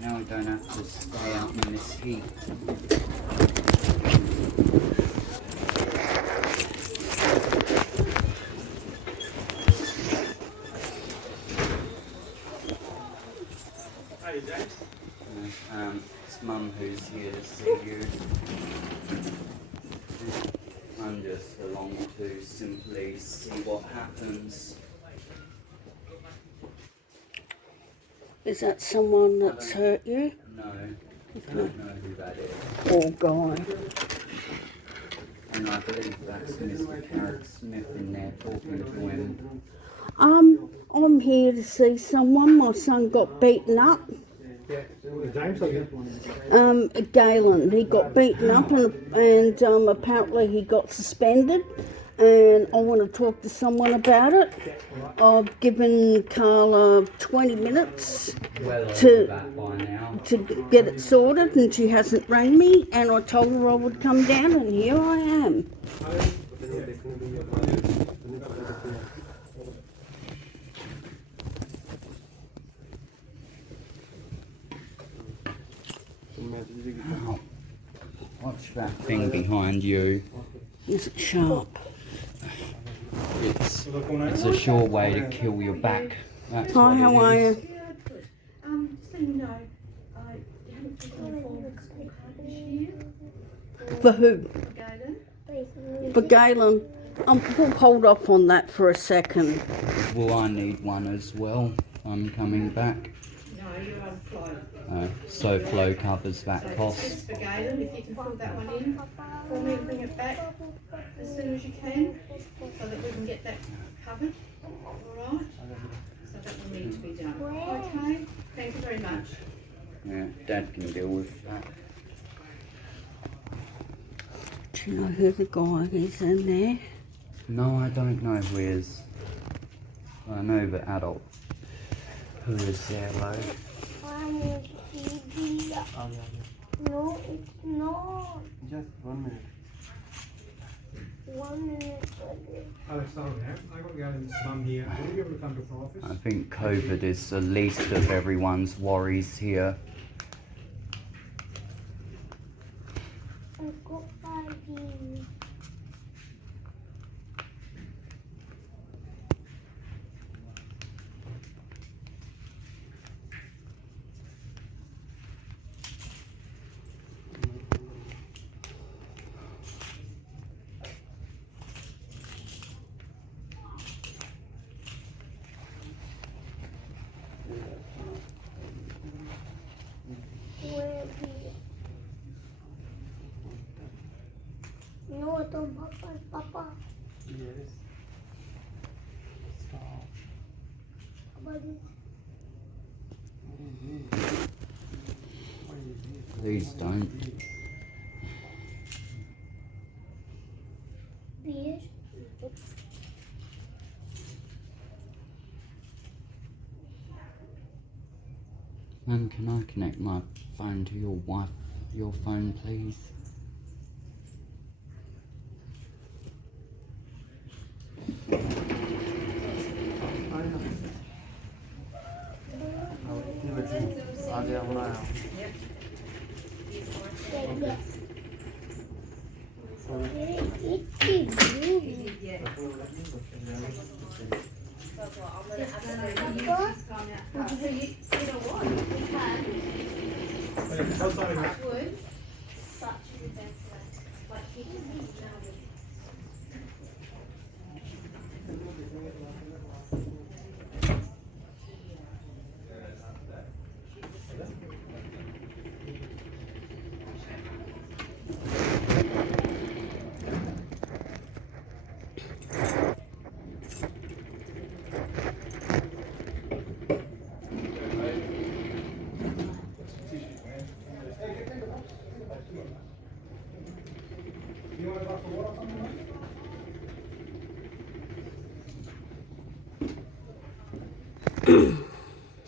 Now we don't have to stay out in this heat. Hey, James. It's Mum who's here to see you. I'm just along to simply see what happens. Is that someone that's hurt you? No, I don't know who that is. Poor guy. And I believe that's Mr. Carrot Smith in there talking to him. I'm here to see someone. My son got beaten up. James, Galen, he got beaten up and apparently he got suspended, and I want to talk to someone about it. I've given Carla 20 minutes Well over that by now. to get it sorted, and she hasn't rang me, and I told her I would come down, and here I am. Oh, watch that thing behind you. Is it sharp? It's a sure way to kill your back. That's Hi, what how it are is. you? Just so you know, you haven't filled in a form for school card this year. For who? For Galen. For Galen. We'll hold off on that for a second. Well, I need one as well. I'm coming back. No, you're on flow. So Flow covers that So cost. it's for Galen, if you can fill that one in for me and bring it back as soon as you can, so that we can get that covered. Alright? So that will need to be done. Okay? Thank you very much. Yeah, Dad can deal with that. Do you know who the guy is in there? No, I don't know who is. I know the adult who is there, though. No, it's not. Just 1 minute. 1 minute. Alex, I got Galen's mum here. Will you be able to come to the office? I think COVID is the least of everyone's worries here. I've got 5 years. Where is he? No, don't Papa. Yes. Stop. What is Please don't. beer? Ma'am, can I connect my phone to your phone, please? आ गया होना है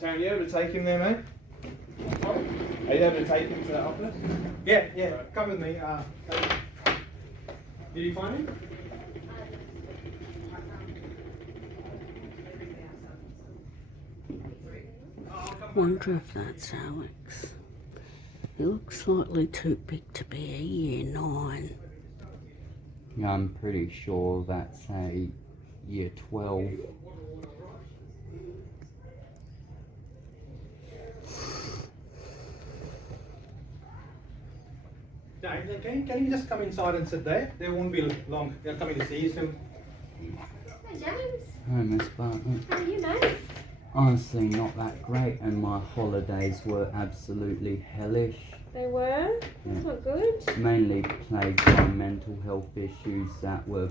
Are you able to take him there, mate? Are you able to take him to that office? Yeah, yeah. Come with me. Did you find him? wonder if that's Alex. He looks slightly too big to be a year 9. Yeah, I'm pretty sure that's a year 12. Can you just come inside and sit there? They won't be long. They're coming to see you soon. Hi James, Hi, Miss Bartlett. how are you, mate? Honestly, not that great, and my holidays were absolutely hellish. They were? That's not good. Mainly plagued by mental health issues that were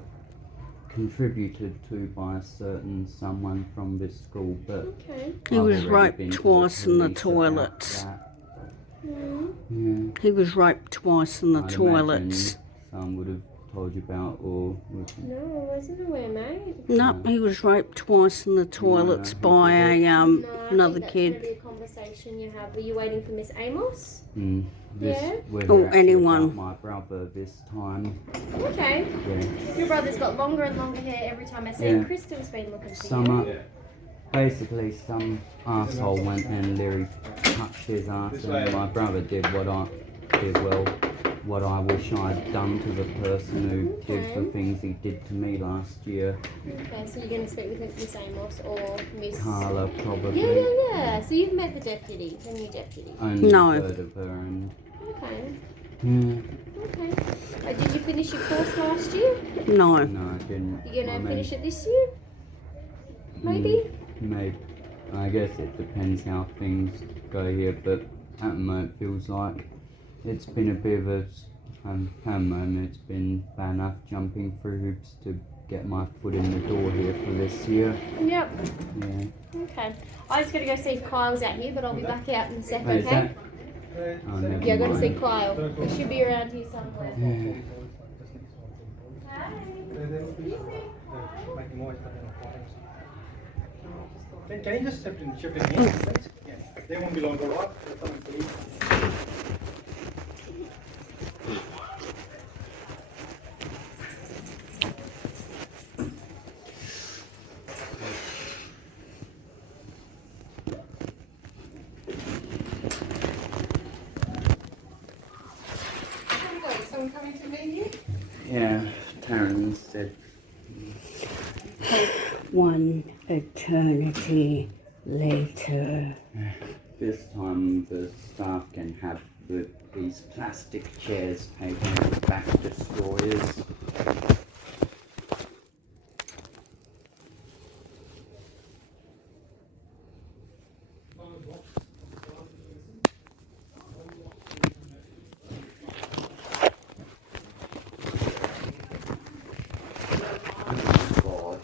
contributed to by a certain someone from this school, but Okay. He I've was already raped been to twice in the police about toilets. that. Mm. Yeah, He was raped twice in the I'd toilets. imagine some would have told you about, or No, I wasn't aware, mate. No, he was raped twice in the toilets by a No, I another think that's kid. going to be a conversation you have. Were you waiting for Miss Amos? this Yeah? we're Or actually anyone. about my brother this time. Okay. Yeah. Your brother's got longer and longer hair every time I see Yeah. him. Kristen's been looking for Summer. you. Basically, some asshole went and literally touched his ass, and my brother did what I wish I'd done to the person who did the things he did to me last year. Okay, so you're going to speak with Miss Amos or Miss... Carla, probably. Yeah. So you've met the deputy, the new deputy. Only No. heard of her, and Okay. yeah, Okay. Did you finish your course last year? No. no, I didn't. You're going I to mean, finish it this year? Maybe? Maybe. I guess it depends how things go here, but at the moment it feels like it's been a bit of a at the moment it's been bad enough jumping through hoops to get my foot in the door here for this year. Yep. Yeah. Okay. I just got to go see if Kyle's out here, but I'll be back out in a sec, Oh, is okay? that? Oh, never Yeah, I got to see mind. Kyle. He should be around here somewhere. Yeah. Can you just shift it in, please? Yeah. They won't be longer, right? They're coming to you. Someone coming to meet you? Yeah, Taryn said. One eternity later. This time the staff can have these plastic chairs taken as back destroyers. God.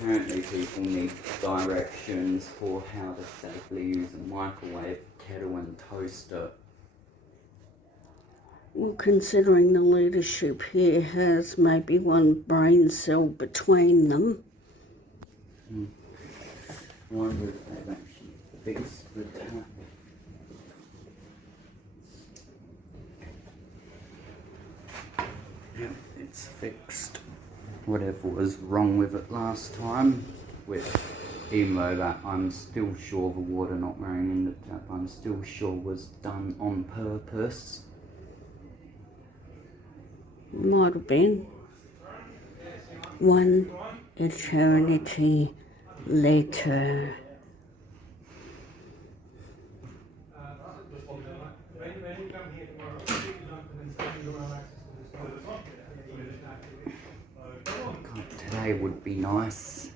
Apparently people need directions for how to safely use a microwave, kettle and toaster. Well, considering the leadership here has maybe one brain cell between them. I wonder if they've actually fixed the tap. Yep, it's fixed. Whatever was wrong with it last time, even though that I'm still sure the water not running in the tap, I'm still sure was done on purpose. Might have been. One eternity later. God, today would be nice.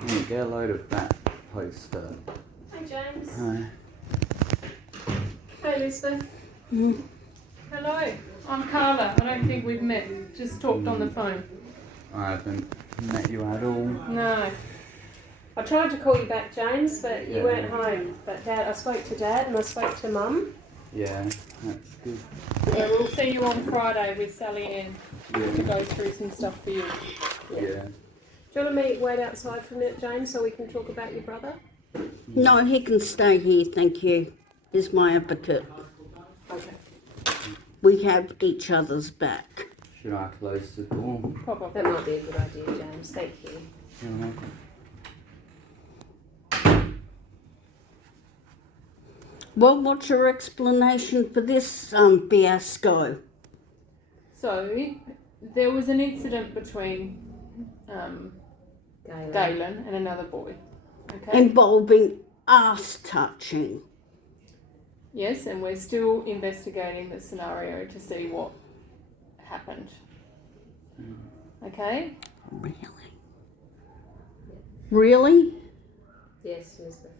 Oh, get a load of that poster. Hi, James. Hi. Hey, Elizabeth. Mm. Hello, I'm Carla. I don't think we've met. Just talked on the phone. I haven't met you at all. No. I tried to call you back, James, but you Yeah. weren't home. But Dad, I spoke to Dad and I spoke to Mum. Yeah, that's good. So we'll see you on Friday with Sally Ann to Yeah. go through some stuff for you. Yeah. Do you want to wait outside for a minute, James, so we can talk about your brother? No, he can stay here, thank you. He's my advocate. Okay. we have each other's back. Should I close the door? Probably. That might be a good idea, James. Thank you. Yeah. Well, what's your explanation for this fiasco? So, there was an incident between Galen and another boy. Okay. Involving ass touching. Yes, and we're still investigating the scenario to see what happened. Okay? Really? Really? Yes, Elizabeth.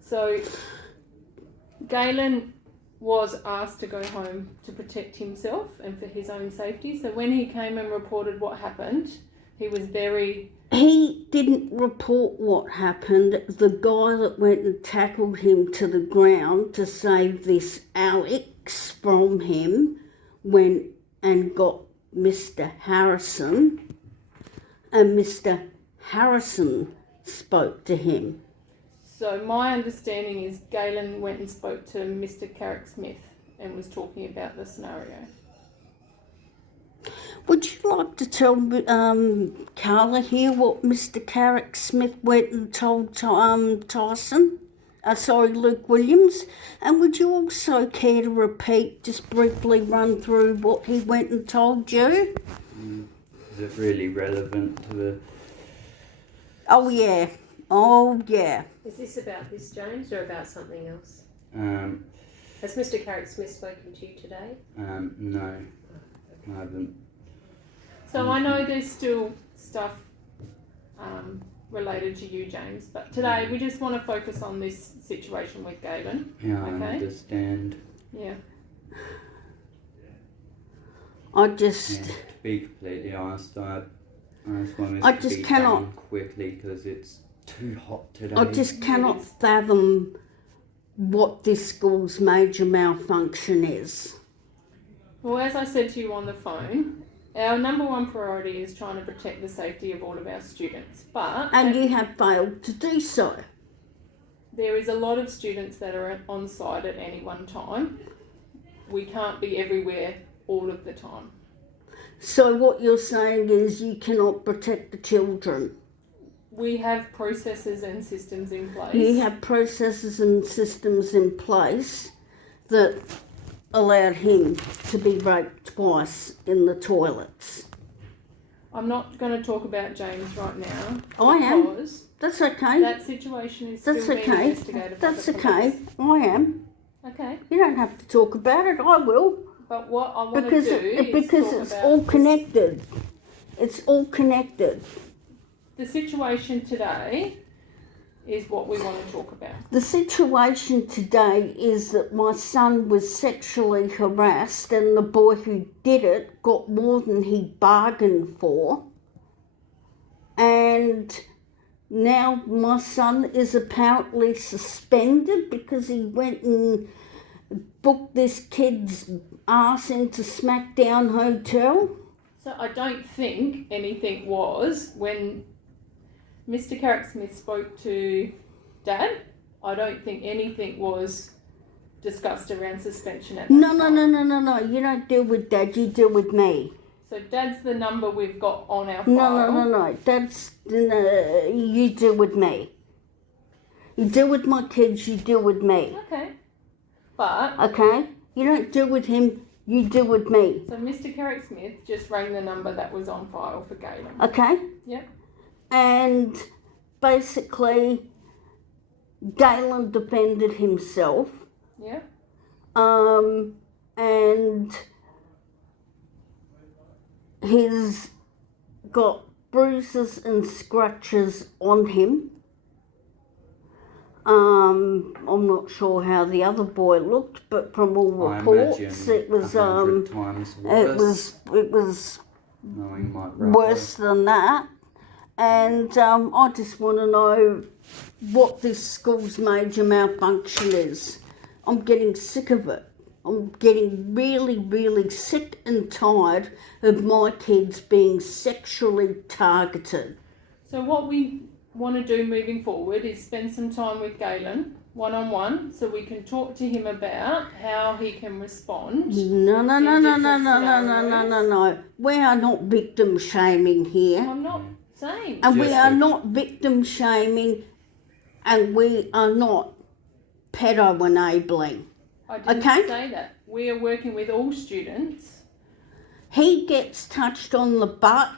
So, Galen was asked to go home to protect himself and for his own safety. So when he came and reported what happened, he was very... He didn't report what happened. The guy that went and tackled him to the ground to save this Alex from him went and got Mr. Harrison, and Mr. Harrison spoke to him. So my understanding is Galen went and spoke to Mr. Carrick-Smith and was talking about the scenario. Would you like to tell Carla here what Mr. Carrick-Smith went and told Luke Williams? And would you also care to repeat, just briefly run through what he went and told you? Is it really relevant to the... Oh yeah. Is this about this, James, or about something else? Um, Has Mr. Carrick-Smith spoken to you today? no, I haven't. So I know there's still stuff related to you, James, but today we just want to focus on this situation with Galen. Yeah, I Okay. understand. Yeah. I just... Yeah, to be completely honest, I just want this I to just be cannot- done quickly because it's too hot today. I just cannot fathom what this school's major malfunction is. Well, as I said to you on the phone, our number one priority is trying to protect the safety of all of our students. But And you have failed to do so. there is a lot of students that are on site at any one time. We can't be everywhere all of the time. So what you're saying is you cannot protect the children. We have processes and systems in place. You have processes and systems in place that allowed him to be raped twice in the toilets. I'm not going to talk about James right now. I am. Because That's okay. that situation is still That's being okay. investigated. That's by the okay. police. I am. Okay. You don't have to talk about it. I will. But what I want to Because do is because talk it's about all this- connected. It's all connected. The situation today is what we want to talk about. The situation today is that my son was sexually harassed and the boy who did it got more than he bargained for. And now my son is apparently suspended because he went and booked this kid's ass into Smackdown Hotel. So I don't think anything was when Mr. Carrick-Smith spoke to Dad. I don't think anything was discussed around suspension at that No. You don't deal with Dad, you deal with me. So Dad's the number we've got on our file. No. You deal with me. You deal with my kids, you deal with me. Okay. But, Okay? You don't deal with him, you deal with me. so Mr. Carrick-Smith just rang the number that was on file for Galen. Okay? Yep. And basically, Galen defended himself. Yep. And he's got bruises and scratches on him. I'm not sure how the other boy looked, but from all reports, it was 100 times worse. it was Knowing my brother. worse than that. And I just want to know what this school's major malfunction is. I'm getting sick of it. I'm getting really, really sick and tired of my kids being sexually targeted. So what we want to do moving forward is spend some time with Galen one-on-one so we can talk to him about how he can respond. No. We are not victim shaming here. I'm not saying. And we are not victim shaming, and we are not pedo enabling. I didn't Okay. say that. We are working with all students. He gets touched on the butt.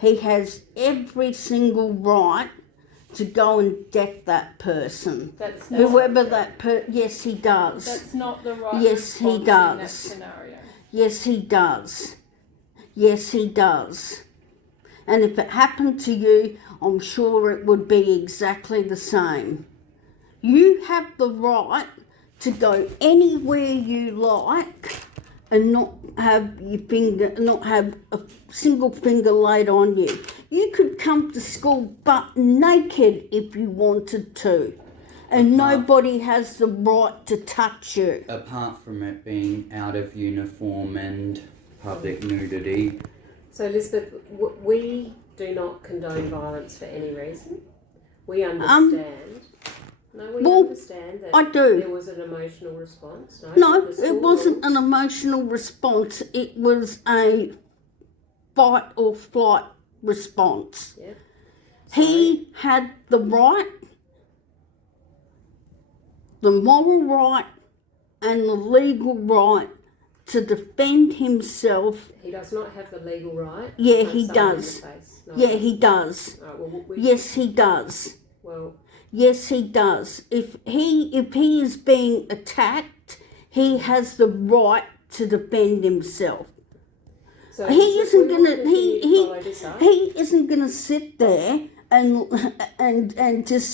He has every single right to go and deck that person. That's not, Whoever yes, he does. That's not the right Yes, he response in does. that scenario. Yes, he does. Yes, he does. And if it happened to you, I'm sure it would be exactly the same. You have the right to go anywhere you like and not have a single finger laid on you. You could come to school butt naked if you wanted to, and nobody has the right to touch you. Apart from it being out of uniform and public nudity. So Elizabeth, we do not condone violence for any reason. We understand. Understand that I do. there was an emotional response. No, The school it wasn't rules- an emotional response. It was a fight or flight response. Yeah. He had the right, the moral right, and the legal right to defend himself. He does not have the legal right. to Yeah, punch he someone in the does. face. No. Yeah, he does. Right, well, Yes, he does. Well, Yes, he does. If he is being attacked, he has the right to defend himself. so He isn't we will gonna continue to follow this up. he isn't gonna sit there and just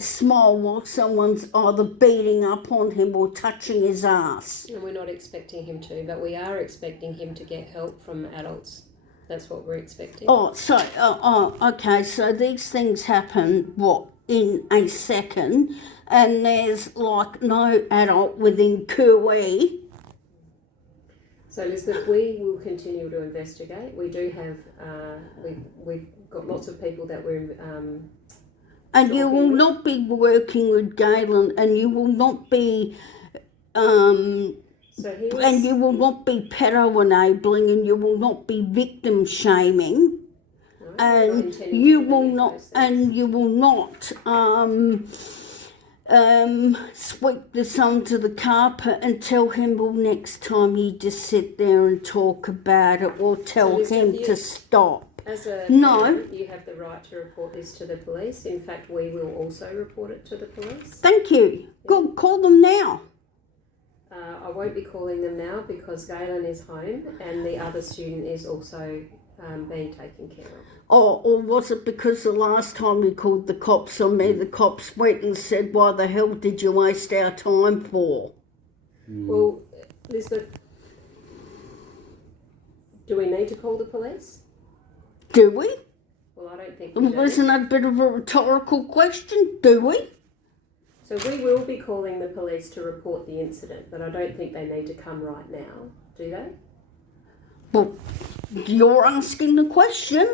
smile while someone's either beating up on him or touching his ass. And we're not expecting him to, but we are expecting him to get help from adults. That's what we're expecting. Okay. So these things happen in a second, and there's like no adult within QE. So Elizabeth, we will continue to investigate. We do have, we've got lots of people that we're And you will not be working with Galen, and you will not be, and you will not be pedo enabling, and you will not be victim shaming, and you will not, sweep this under the carpet and tell him, well, next time you just sit there and talk about it, or tell him to stop. As a No. parent, you have the right to report this to the police. In fact, we will also report it to the police. Thank you. Go call them now. I won't be calling them now because Galen is home and the other student is also being taken care of. Or was it because the last time we called the cops on me, the cops went and said, why the hell did you waste our time for? Well, Elizabeth, do we need to call the police? Do we? Well, I don't think we do. Isn't that a bit of a rhetorical question? Do we? So we will be calling the police to report the incident, but I don't think they need to come right now, do they? Well, you're asking the question,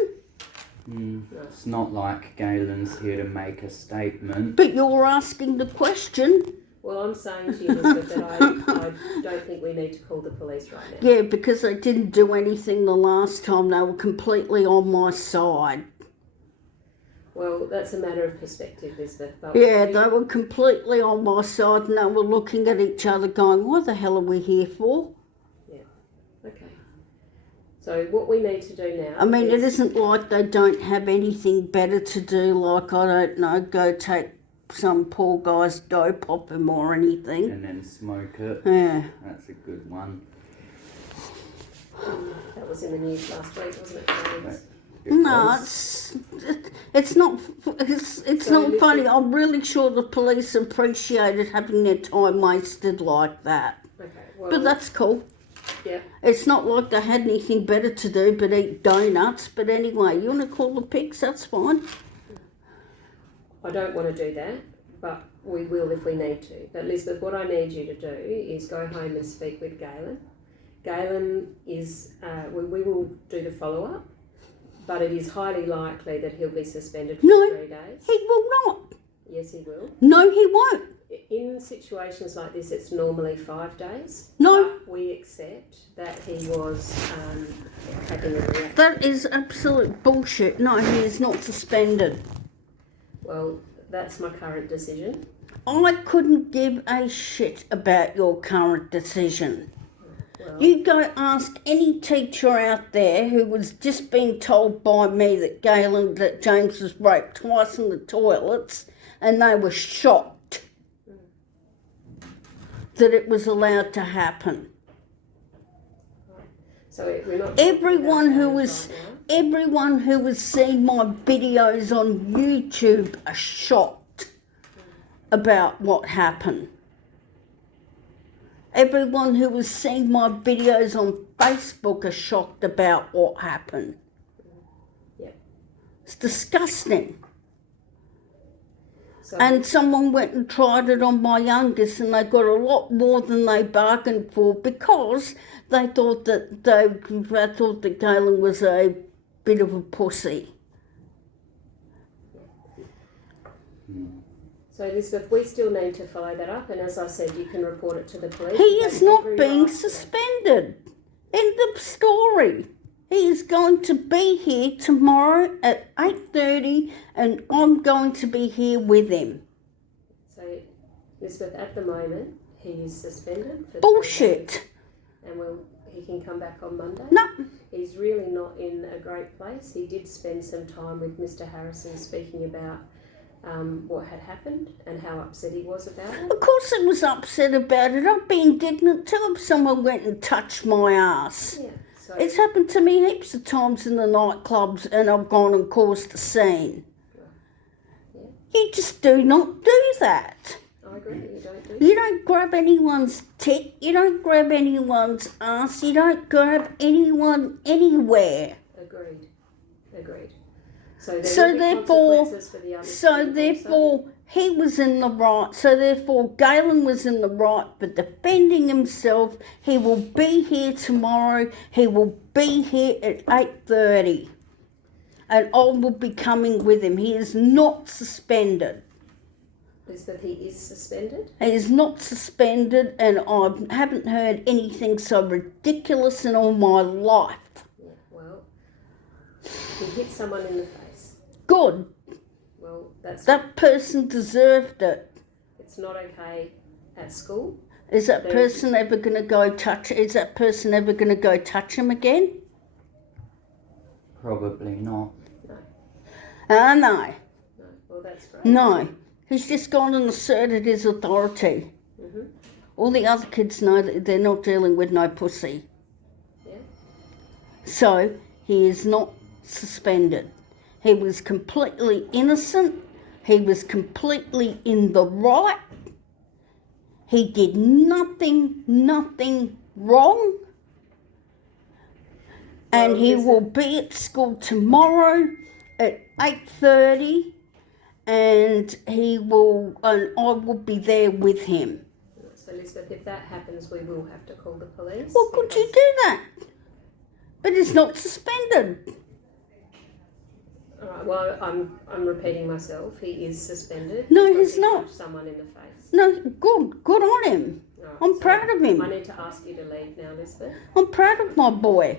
It's not like Galen's here to make a statement. but you're asking the question. Well, I'm saying to you, Elizabeth, that I don't think we need to call the police right now. Yeah, because they didn't do anything the last time. They were completely on my side. Well, that's a matter of perspective, Elizabeth. But Yeah, they were completely on my side, and they were looking at each other going, what the hell are we here for? Okay. So what we need to do now... I mean, it isn't like they don't have anything better to do, like, I don't know, go take some poor guy's dope off him or anything. And then smoke it. Yeah. That's a good one. That was in the news last week, wasn't it, James? No, it's not not funny. I'm really sure the police appreciated having their time wasted like that. Okay, well... But that's cool. Yeah. It's not like they had anything better to do but eat donuts. But anyway, you want to call the pigs, that's fine. I don't want to do that, but we will if we need to. But Elizabeth, what I need you to do is go home and speak with Galen. Galen is, we will do the follow-up. But it is highly likely that he'll be suspended for No. 3 days. He will not. Yes, he will. No, he won't. In situations like this, it's normally 5 days. No. But we accept that he was having a reaction. That is absolute bullshit. No, he is not suspended. Well, that's my current decision. I couldn't give a shit about your current decision. Well, You go ask any teacher out there who was just being told by me that James was raped twice in the toilets, and they were shocked that it was allowed to happen. so we're not talking Everyone about who James was right now. everyone who has seen my videos on YouTube are shocked about what happened. Everyone who has seen my videos on Facebook are shocked about what happened. Yeah. It's disgusting. So And someone went and tried it on my youngest, and they got a lot more than they bargained for because they thought that Galen was a bit of a pussy. So Elizabeth, we still need to follow that up, and as I said, you can report it to the police. He You is have not every being right to- suspended. End of story. He is going to be here tomorrow at 8:30, and I'm going to be here with him. So Elizabeth, at the moment, he is suspended for 3 days, Bullshit. and he can come back on Monday. No. He's really not in a great place. He did spend some time with Mr. Harrison speaking about what had happened and how upset he was about it. Of course I was upset about it. I'd be indignant too if someone went and touched my ass. Yeah. So It's happened to me heaps of times in the nightclubs, and I've gone and caused a scene. Yeah. You just do not do that. I agree. You don't do. You don't grab anyone's tit, you don't grab anyone's ass, you don't grab anyone anywhere. Agreed. So there So will be therefore- consequences for the other So two also. therefore, he was in the right. So therefore, Galen was in the right for defending himself. He will be here tomorrow. He will be here at 8:30. And I will be coming with him. He is not suspended. Elizabeth, he is suspended. He is not suspended, and I haven't heard anything so ridiculous in all my life. Yeah, well, he hit someone in the face. Good. Well, That person deserved it. it's not okay at school. Is that person ever going to go touch? Is that person ever going to go touch him again? Probably not. No. No. Well, that's great. No. He's just gone and asserted his authority. Mhm. All the other kids know that they're not dealing with no pussy. Yeah. So he is not suspended. He was completely innocent. He was completely in the right. He did nothing wrong. And Well, he is will be at school tomorrow at 8:30, and I will be there with him. So, Elizabeth, if that happens, we will have to call the police. Well, could you do that? But it's not suspended. All right. Well, I'm repeating myself. He is suspended. No, because he's he not. punched someone in the face. No, good on him. All right, I'm so proud of him. I need to ask you to leave now, Elizabeth. I'm proud of my boy.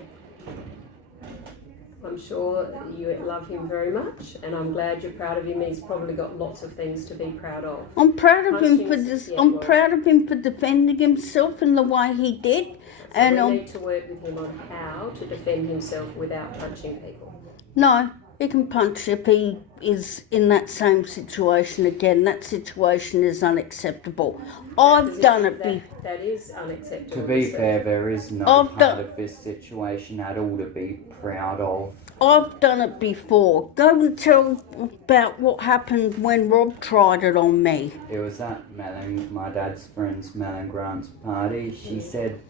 I'm sure you love him very much, and I'm glad you're proud of him. He's probably got lots of things to be proud of. I'm proud of him Punching for is- this. yeah, I'm well- proud of him for defending himself in the way he did, So and we I'm need to work with him on how to defend himself without punching people. no. He can punch if he is in that same situation again. That situation is unacceptable. I've done it before. That is unacceptable. To be fair, there is no I've part done- of this situation at all to be proud of. I've done it before. Go and tell about what happened when Rob tried it on me. It was at my dad's friend's Mel and Grant's party. She said,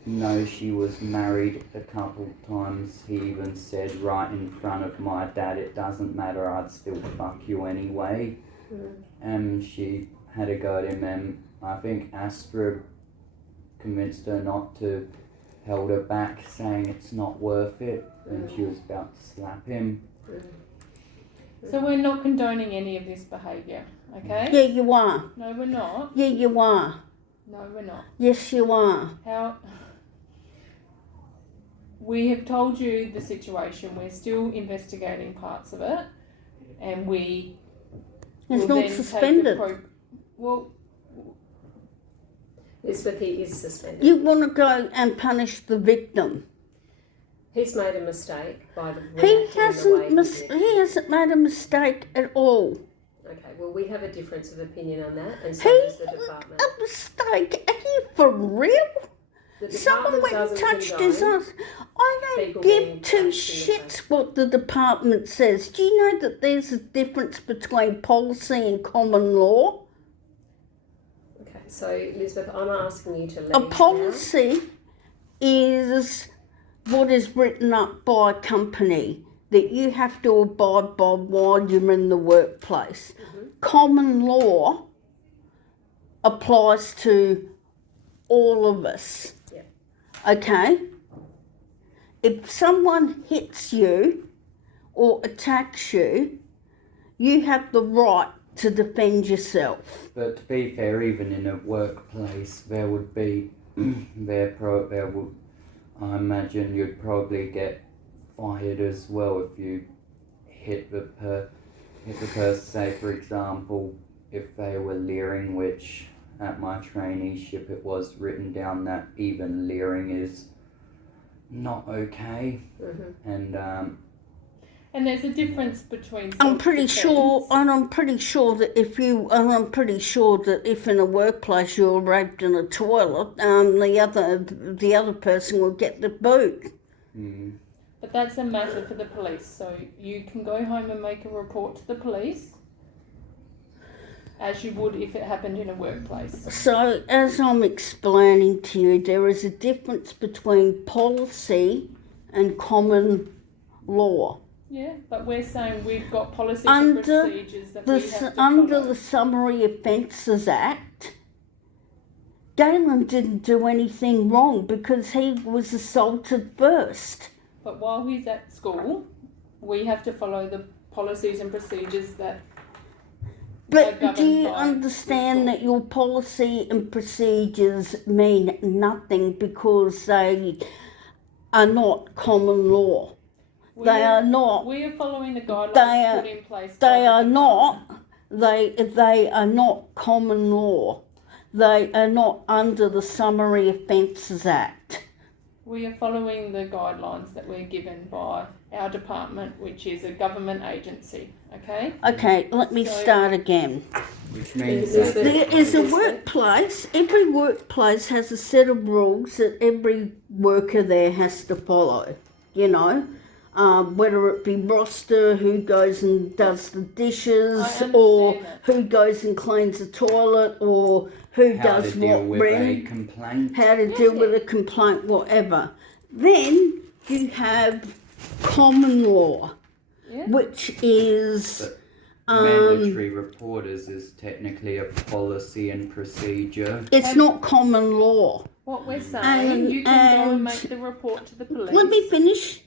she was married a couple times. He even said right in front of my dad, it doesn't matter, I'd still fuck you anyway. And she had a go at him, and I think Astra convinced her not to, held her back, saying it's not worth it, and she was about to slap him. So we're not condoning any of this behaviour, okay? Yeah, you are. No, we're not. Yeah, you are. No, we're not. Yes, you are. How? We have told you the situation. We're still investigating parts of it, and we It's will not then suspended. Well, Elizabeth, he is suspended. You want to go and punish the victim. He's made a mistake by He reacting in the way hasn't. he did. He hasn't made a mistake at all. Okay, well, we have a difference of opinion on that, and so He does the department. a mistake? Are you for real? The Someone department went and doesn't touched his condone ass. I don't people give being two touched in the shits what the department says. Do you know that there's a difference between policy and common law? Okay, so Elizabeth, I'm asking you to leave A now. policy is what is written up by a company that you have to abide by while you're in the workplace. Common law applies to all of us. Yeah. Okay? If someone hits you or attacks you, you have the right to defend yourself. But to be fair, even in a workplace, there would be, there would, I imagine you'd probably get fired as well if you hit the person. Say, for example, if they were leering, which at my traineeship it was written down that even leering is not okay, and there's a difference between. I'm pretty sure that if in a workplace you were raped in a toilet, the other person will get the boot. But that's a matter for the police. So you can go home and make a report to the police, as you would if it happened in a workplace. So, as I'm explaining to you, there is a difference between policy and common law. Yeah, but we're saying we've got policies Under and procedures that we have to Under follow. the Summary Offences Act, Galen didn't do anything wrong because he was assaulted first. But while he's at school, we have to follow the policies and procedures that. But do you understand that your policy and procedures mean nothing because they are not common law? They are not. We are following the guidelines put in place. They are not. They are not common law. They are not under the Summary Offences Act. We are following the guidelines that we're given by our department, which is a government agency. Okay. Okay, let me start again. Which means Is that There is a workplace. Every workplace has a set of rules that every worker there has to follow. You know, whether it be roster, who goes and does the dishes, or that. who goes and cleans the toilet, or who how does to deal what with when, a complaint. how to deal with a complaint, whatever. Then you have common law, Yeah. which is Mandatory reporters is technically a policy and procedure. it's not common law. What we're saying, you can go and make the report to the police. Let me finish.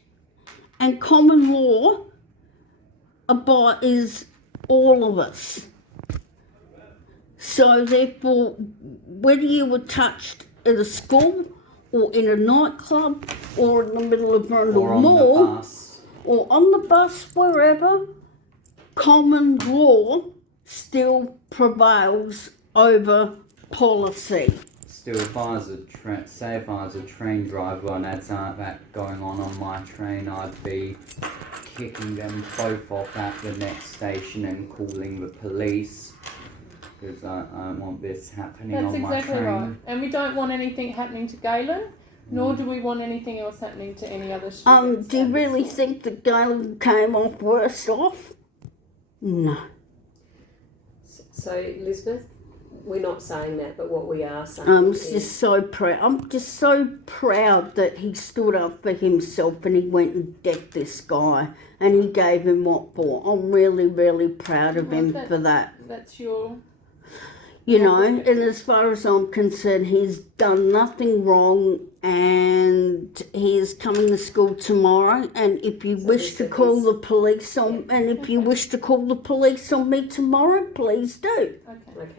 And common law is all of us. So therefore, whether you were touched at a school or in a nightclub or in the middle of Brundle Or on Mall the bus. or on the bus, wherever, common law still prevails over policy. Still, if I was a train driver and had something like that going on my train, I'd be kicking them both off at the next station and calling the police, because I don't want this happening That's on my exactly train. right. And we don't want anything happening to Galen, nor do we want anything else happening to any other students. Do you really think that Galen came off worse off? No. So, Elizabeth, we're not saying that, but what we are saying I'm is just so proud. I'm just so proud that he stood up for himself and he went and decked this guy and he gave him what for. I'm really, really proud of him for that. That's your. You know, and as far as I'm concerned, he's done nothing wrong, and he is coming to school tomorrow. And if you wish to call the police on, me tomorrow, please do. Okay. Okay.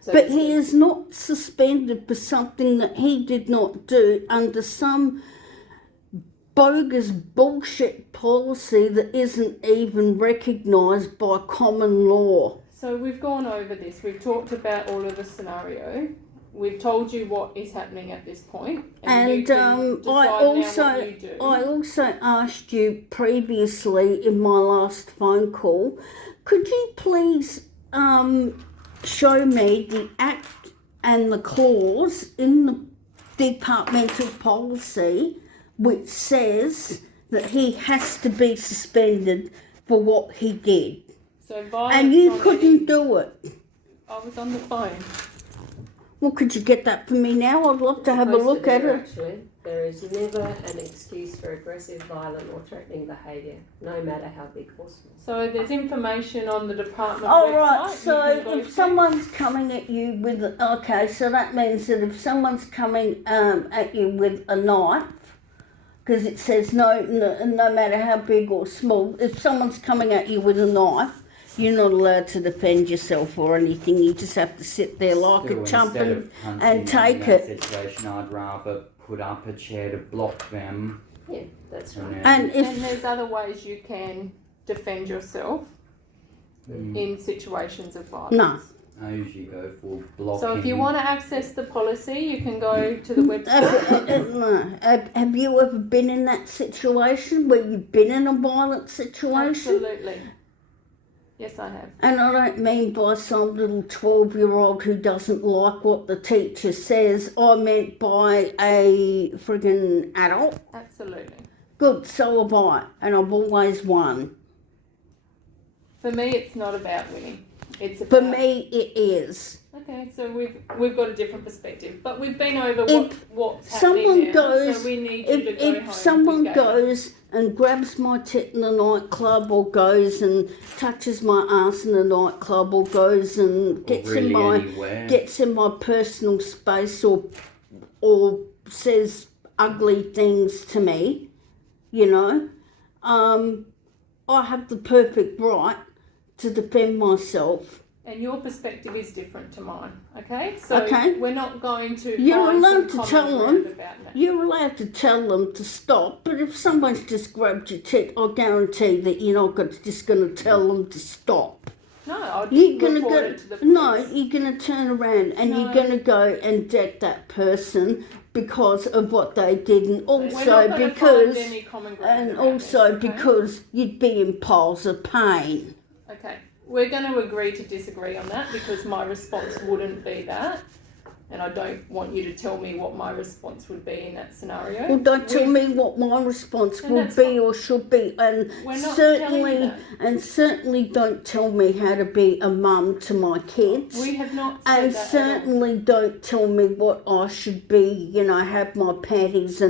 So But Mr. he is not suspended for something that he did not do under some bogus bullshit policy that isn't even recognised by common law. So we've gone over this. We've talked about all of the scenario. We've told you what is happening at this point, and you can decide now what you do. I also asked you previously in my last phone call, could you please show me the act and the clause in the departmental policy which says that he has to be suspended for what he did? So violence And you on couldn't do it. I was on the phone. Well, could you get that for me now? I'd love to have a Supposed look to at be, it. Actually, there is never an excuse for aggressive, violent, or threatening behaviour, no matter how big or small. So there's information on the department All website. right, you so can go if to. someone's coming at you with, okay, so that means that if someone's coming at you with a knife, because it says no matter how big or small, if someone's coming at you with a knife, you're not allowed to defend yourself or anything. You just have to sit there like Still, a chump instead and, of punching and them take in that it. situation, I'd rather put up a chair to block them. Yeah, that's right. And And if there's other ways you can defend yourself in situations of violence. No. I usually go for blocking. So if you want to access the policy, you can go to the website. have you ever been in that situation where you've been in a violent situation? Absolutely. Yes, I have. And I don't mean by some little 12-year-old who doesn't like what the teacher says. I meant by a friggin' adult. Absolutely. Good, so have I. And I've always won. For me, it's not about winning. It's For about... me, it is. Okay, so we've got a different perspective, but we've been over what's Someone happening now, goes, so we need you to go home. if someone with Gavin. goes and grabs my tit in the nightclub, or goes and touches my ass in the nightclub, or goes and gets anywhere. gets in my personal space, or says ugly things to me, you know, I have the perfect right to defend myself. And your perspective is different to mine, okay? So Okay. we're not going to You're find allowed some to common tell ground them. about that. You're allowed to tell them to stop, but if someone's just grabbed your tit, I guarantee that you're not just going to tell them to stop. No, I'll You're just going report to it to the go. police. No, you're going to turn around and No. you're going to go and deck that person because of what they did, and We're also not gonna because, find any common ground and about also this, okay? because you'd be in piles of pain. Okay, we're going to agree to disagree on that because my response wouldn't be that, and I don't want you to tell me what my response would be in that scenario. Well, don't tell me what my response And will that's be or should be, and We're not telling you that. certainly don't tell me how to be a mum to my kids. We have not said And that at all. certainly don't tell me what I should be, have my panties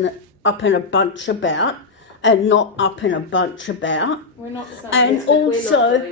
up in a bunch about, and not up in a bunch about. We're not saying And Yes, but we're not also, doing